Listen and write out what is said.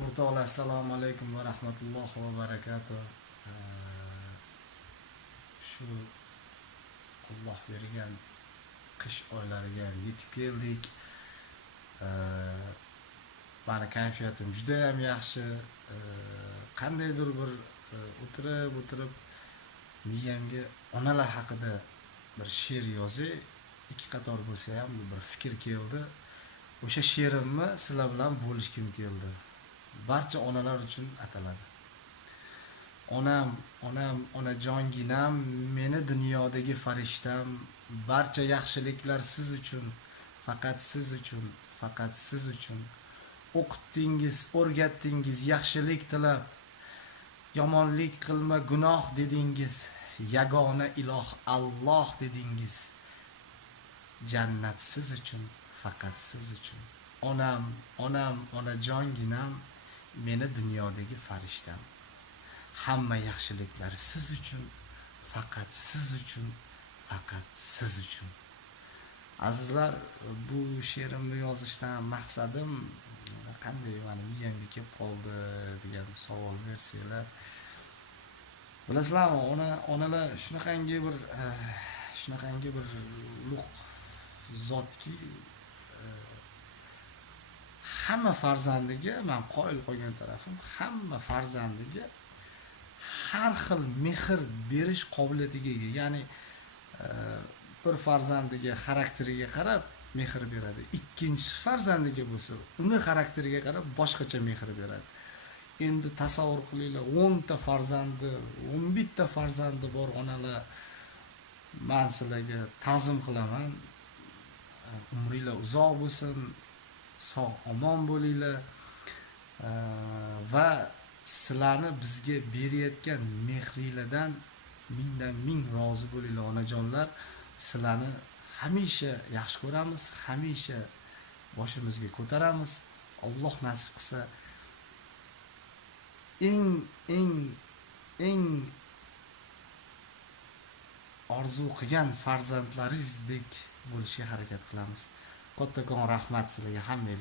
O'rtoqlar, assalomu alaykum va rahmatullohi va barakatuh. Shu Alloh bergan qish oylariga yetib keldik. Mani kayfiyatim juda ham yaxshi. Qandaydir bir o'tirib miyamga onalar haqida bir she'r yozay, ikki qator bo'lsa ham bir fikr keldi. O'sha she'rimni sizlar bilan bo'lishkim keldi. Barcha onalar uchun ataladi. Onam, onajonginam, meni dunyodagi farishtam, barcha yaxshiliklar siz uchun, faqat siz uchun, faqat siz uchun. O'qitdingiz, o'rgatdingiz yaxshilik tilab, yomonlik qilma gunoh dedingiz, yagona iloh Alloh dedingiz. Jannat siz uchun, faqat siz uchun. Onam, onajonginam, meni dunyodagi farishtam. Hamma yaxshiliklar siz uchun, faqat siz uchun, faqat siz uchun. Azizlar, bu she'rimni yozishdan maqsadim qanday meni miyamga kelib qoldi degan savol bersanglar. Bilasizlarmi, onalar shunaqangi bir ulug' zotki, hamma farzandiga, men qoyil qolgan tarafim, hamma farzandiga har xil mehr berish qobiliyatiga ega. Ya'ni bir farzandiga xarakteriga qarab mehr beradi. Ikkinchi farzandiga bo'lsa, uni xarakteriga qarab boshqacha mehr beradi. Endi tasavvur qilinglar, 10 ta farzandi, 11 ta farzandi bor onalar. Men sizlarga ta'zim qilaman. Umringlar uzoq bo'lsin, sog' omon bo'linglar va sizlarni bizga berayotgan mehringlardan mingdan ming rozi bo'linglar onajonlar. Sizlarni hamisha yaxshi ko'ramiz, hamisha boshimizga ko'taramiz. Alloh nasib qilsa eng orzu qilgan farzandlaringizdek bo'lishga harakat qilamiz. Kattakon rahmat sizlarga hammanglarga.